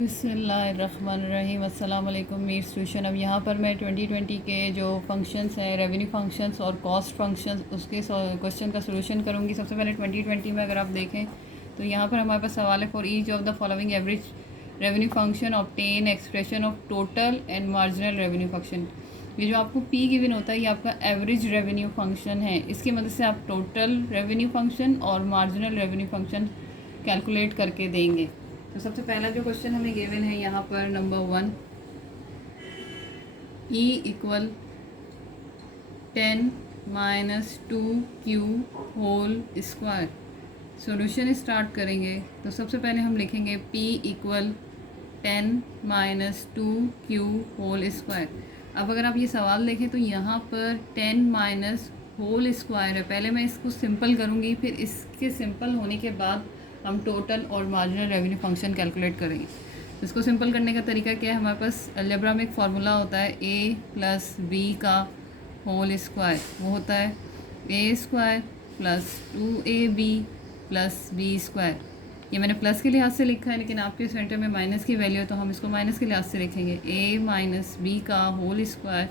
बिस्मिल्लाहिर्रहमानिर्रहीम अस्सलाम वालेकुम मीर ट्यूशन। अब यहाँ पर मैं 2020 के जो फंक्शंस हैं, रेवेन्यू फंक्शंस और कॉस्ट फंक्शंस, उसके क्वेश्चन का सोल्यूशन करूँगी। सबसे पहले 2020 में अगर आप देखें तो यहाँ पर हमारे पास सवाल है, for each of the following average revenue function obtain expression of total and marginal revenue function. ये जो आपको पी गिवन होता है, ये आपका एवरेज रेवेन्यू फंक्शन है। इसकी मदद से आप टोटल रेवेन्यू फंक्शन और मार्जिनल रेवेन्यू फंक्शन कैलकुलेट करके देंगे। तो सबसे पहला जो क्वेश्चन हमें गिवन है यहाँ पर number 1, E equal 10 minus 2Q whole square. Solution start करेंगे तो सबसे पहले हम लिखेंगे P equal 10 minus 2Q whole square. अब अगर आप ये सवाल देखें तो यहाँ पर 10 माइनस होल स्क्वायर है। पहले मैं इसको सिंपल करूँगी, फिर इसके सिंपल होने के बाद हम टोटल और मार्जिनल रेवेन्यू फंक्शन कैलकुलेट करेंगे। तो इसको सिंपल करने का तरीका क्या है, हमारे पास अलजेब्रा में एक फार्मूला होता है a प्लस बी का होल स्क्वायर। वो होता है a square plus 2ab plus b square. ये मैंने प्लस के लिहाज से लिखा है, लेकिन आपके सेंटर में माइनस की वैल्यू है तो हम इसको माइनस के लिहाज से लिखेंगे। a माइनस बी का whole square,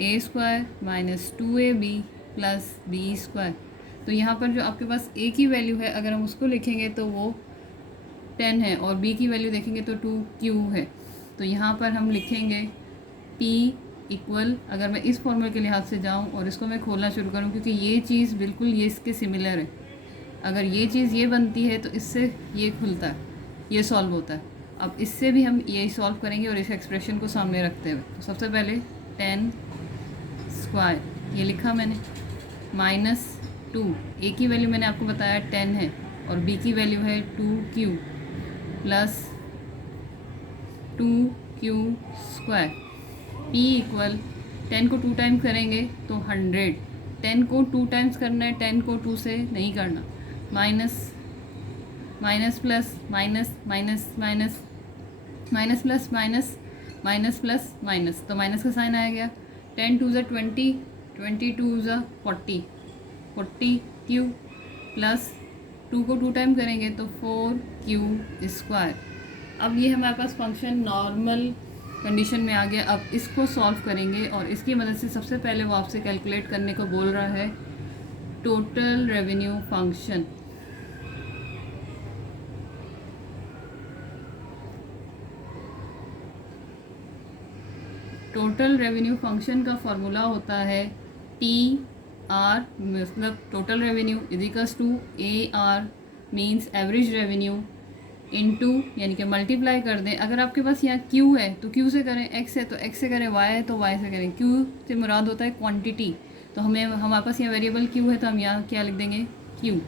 a square minus 2ab plus b square. तो यहाँ पर जो आपके पास a की वैल्यू है, अगर हम उसको लिखेंगे तो वो 10 है, और b की वैल्यू देखेंगे तो 2q है। तो यहाँ पर हम लिखेंगे p इक्वल, अगर मैं इस फॉर्मूले के लिहाज से जाऊँ और इसको मैं खोलना शुरू करूँ, क्योंकि ये चीज़ बिल्कुल ये इसके सिमिलर है। अगर ये चीज़ ये बनती है तो इससे ये खुलता है, ये सॉल्व होता है। अब इससे भी हम यही सॉल्व करेंगे और इस एक्सप्रेशन को सामने रखते हुए। तो सबसे पहले 10 स्क्वायर ये लिखा मैंने, माइनस 2, ए की वैल्यू मैंने आपको बताया 10 है और बी की वैल्यू है 2q plus 2q square. p equal 10 को 2 टाइम्स करेंगे तो 100। 10 को 2 टाइम्स करना है, 10 को 2 से नहीं करना। Minus minus plus minus minus minus minus plus minus minus plus minus, तो माइनस का साइन आ गया। 10 2 ज़ा 20, 20 2 ज़ा 40, 40q प्लस 2 को 2 टाइम करेंगे तो 4q स्क्वायर। अब ये हमारे पास फंक्शन नॉर्मल कंडीशन में आ गया। अब इसको सॉल्व करेंगे और इसकी मदद से सबसे पहले वो आपसे कैलकुलेट करने को बोल रहा है total revenue function. Total revenue function का फॉर्मूला होता है TR, मतलब total revenue equals to AR means average revenue into, यानी कि मल्टीप्लाई कर दें। अगर आपके पास यहाँ Q है तो Q से करें, X है तो X से करें, Y है तो Y से करें। Q से मुराद होता है क्वांटिटी, तो हमारे पास यहाँ वेरिएबल Q है तो हम यहाँ क्या लिख देंगे Q।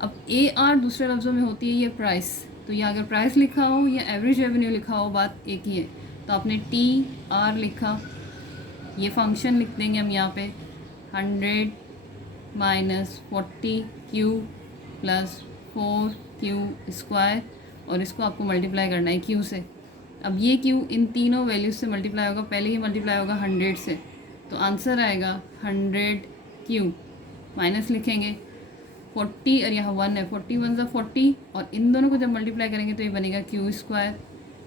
अब AR दूसरे लफ्ज़ों में होती है ये प्राइस, तो यहाँ अगर प्राइस लिखा हो या एवरेज रेवेन्यू लिखा हो बात एक ही है। तो आपने TR लिखा, ये फंक्शन लिख देंगे हम यहाँ पे 100 minus 40q plus 4q square, और इसको आपको मल्टीप्लाई करना है q से। अब ये q इन तीनों वैल्यूज से मल्टीप्लाई होगा, पहले ही मल्टीप्लाई होगा 100 से, तो आंसर आएगा 100q। माइनस लिखेंगे 40 और यहाँ 1 है, 40 1 ज़ा 40, और इन दोनों को जब मल्टीप्लाई करेंगे तो ये बनेगा q स्क्वायर।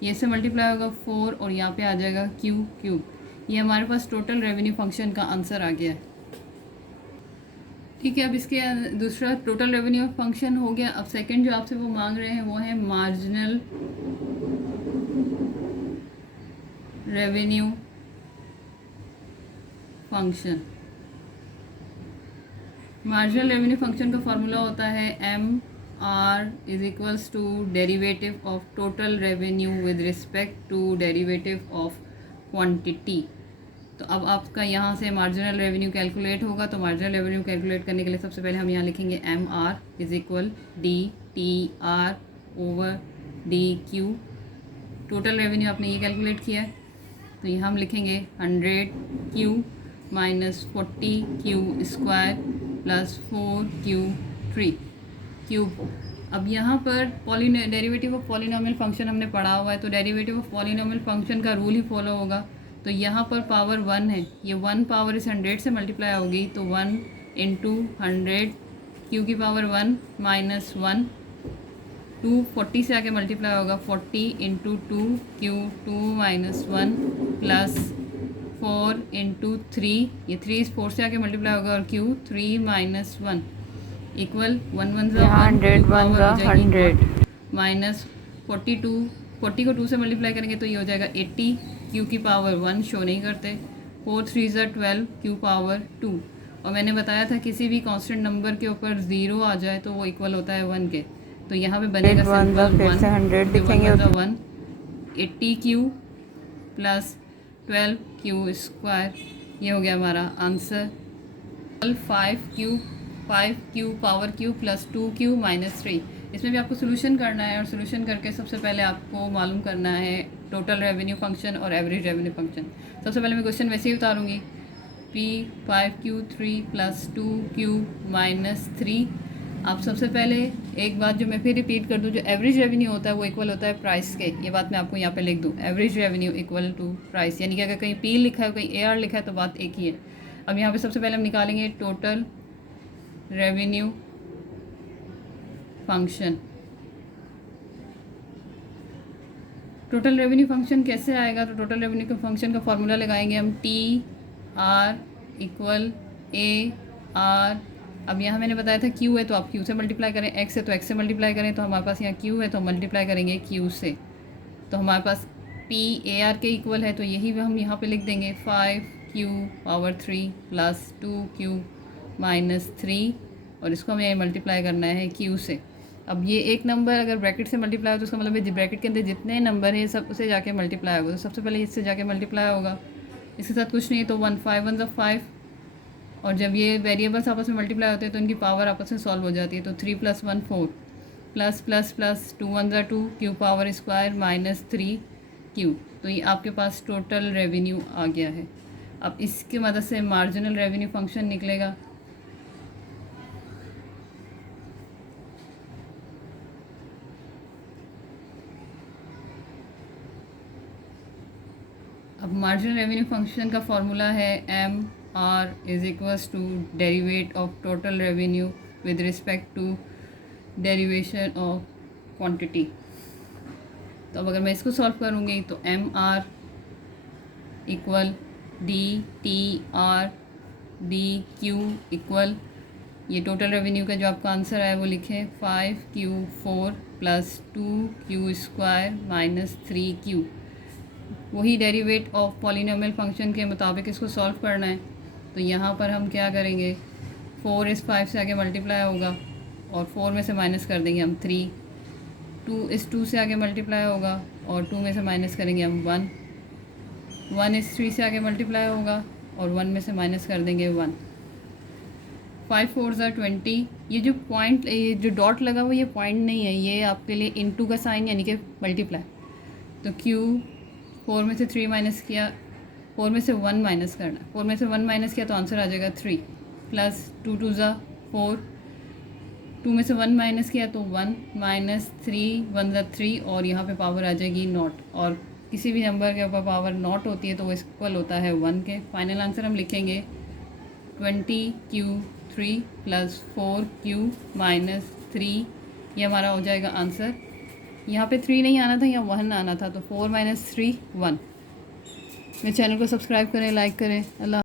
ये से मल्टीप्लाई होगा 4 और यहाँ पे आ जाएगा q। ये हमारे पास टोटल रेवेन्यू फंक्शन का आंसर आ गया है। ठीक है, अब इसके दूसरा टोटल रेवेन्यू फंक्शन हो गया। अब सेकंड जो आपसे वो मांग रहे हैं वो है marginal revenue function. Marginal revenue function का फॉर्मूला होता है MR is equals to derivative of total revenue with respect to derivative of quantity. तो अब आपका यहाँ से मार्जिनल रेवेन्यू कैलकुलेट होगा। तो मार्जिनल रेवेन्यू कैलकुलेट करने के लिए सबसे पहले हम यहाँ लिखेंगे MR is equal DTR over DQ। Total revenue आपने ये कैलकुलेट किया है, तो यहाँ हम लिखेंगे 100q minus 40q square plus 4q3 cube. अब यहाँ पर डेरिवेटिव ऑफ पॉलिनोमियल फंक्शन हमने पढ़ा हुआ है, तो डेरिवेटिव ऑफ पॉलिनोमियल फंक्शन का रूल ही फॉलो होगा। तो यहाँ पर पावर 1 है, ये 1 पावर इस 100 से मल्टीप्लाई होगी, तो 1 इंटू 100 q की पावर 1 माइनस 1 240 से आके मल्टीप्लाई होगा, 40 into 2q 2 minus 1 plus 4 into 3, ये 3 इस 4 से आके मल्टीप्लाई होगा और q 3 माइनस 1 इक्वल 1 1 ज़ा 1 पावर हो जाएगी माइनस 42, 40 को 2 से मल्टीप्लाई करेंगे तो ये हो जाएगा 80, q की पावर 1 शो नहीं करते, 4 3 ज़ा 12, q पावर 2। और मैंने बताया था किसी भी कांस्टेंट नंबर के ऊपर 0 आ जाए तो वो इक्वल होता है 1 के, तो यहाँ पे बनेगा simple 1 80q plus 12q square, ये हो गया हमारा answer. 5q power q plus 2q minus 3। इसमें भी आपको सोल्यूशन करना है और सोल्यूशन करके सबसे पहले आपको मालूम करना है टोटल रेवेन्यू फंक्शन और एवरेज रेवेन्यू फंक्शन। सबसे पहले मैं क्वेश्चन वैसे ही उतारूँगी, p 5q3 plus 2q minus 3। आप सबसे पहले एक बात जो मैं फिर रिपीट कर दूं, जो एवरेज रेवेन्यू होता है वो इक्वल होता है प्राइस के, ये बात मैं आपको यहाँ पे लिख दूं, average revenue equal to price, यानी कि अगर कहीं पी लिखा है कहीं AR लिखा है तो बात एक ही है। अब यहाँ पे सबसे पहले हम निकालेंगे total revenue function. Total revenue function कैसे आएगा, तो टोटल रेवेन्यू के फंक्शन का फॉर्मूला लगाएंगे हम TR इक्वल AR। अब यहाँ मैंने बताया था Q है तो आप Q से मल्टीप्लाई करें, X है तो X से मल्टीप्लाई करें, तो हमारे पास यहाँ Q है तो मल्टीप्लाई करेंगे Q से, तो हमारे पास P AR के इक्वल है, तो यही हम यहाँ पे लिख देंगे 5q power 3 plus 2q minus 3, और इसको हमें मल्टीप्लाई करना है Q से। अब ये एक नंबर अगर ब्रैकेट से मल्टीप्लाई हो तो उसका मतलब है ब्रैकेट के अंदर जितने नंबर है सब उसे जाके मल्टीप्लाई होगा, तो सबसे पहले इससे जाके मल्टीप्लाई होगा, इसके साथ कुछ नहीं है तो 1 5 1 5, और जब ये वेरिएबल्स आपस में मल्टीप्लाई होते हैं तो इनकी पावर आपस में सॉल्व हो जाती है, तो 3 + 1 4 प्लस प्लस प्लस 2 1 ज़ा 2 q power square minus 3q, तो ये आपके पास टोटल रेवेन्यू आ गया है। अब इसकी मदद से मार्जिनल रेवेन्यू फंक्शन निकलेगा। अब मार्जिनल रेवेन्यू फंक्शन का फॉर्मूला है MR is equals to derivate of total revenue with respect to derivation of quantity. तो अब अगर मैं इसको सॉल्व करूँगी तो MR equal DTR DQ equal, ये टोटल रेवेन्यू का जो आपका आंसर है वो लिखें 5q4 plus 2q square minus 3q। वही डेरिवेट ऑफ पॉलिनोमियल फंक्शन के मुताबिक इसको सॉल्व करना है, तो यहाँ पर हम क्या करेंगे, 4 इस 5 से आगे मल्टीप्लाई होगा और 4 में से माइनस कर देंगे हम 3, 2 इस 2 से आगे मल्टीप्लाई होगा और 2 में से माइनस करेंगे हम 1, 1 इस 3 से आगे मल्टीप्लाई होगा और 1 में से माइनस कर देंगे 1, 5 4 ज़ा 20। ये जो पॉइंट, ये जो डॉट लगा हुआ ये पॉइंट नहीं है, ये आपके लिए इनटू का साइन यानी कि मल्टीप्लाई, तो q 4 में से 3 माइनस किया, 4 में से 1 माइनस करना, 4 में से 1 माइनस किया तो आंसर आ जाएगा 3 प्लस 2 2 ज़ा 4, 2 में से 1 माइनस किया तो 1 माइनस 3 1 ज़ा 3, और यहाँ पे पावर आ जाएगी नॉट, और किसी भी नंबर के ऊपर पावर नॉट होती है तो वो इक्वल होता है 1 के। फाइनल आंसर हम लिखेंगे 20q3 प्लस 4q माइनस 3, ये हमारा हो जाएगा आंसर। यहाँ पे 3 नहीं आना था, यहाँ 1 आना था, तो 4 - 3 1। मेरे चैनल को सब्सक्राइब करें, लाइक करें। अल्लाह।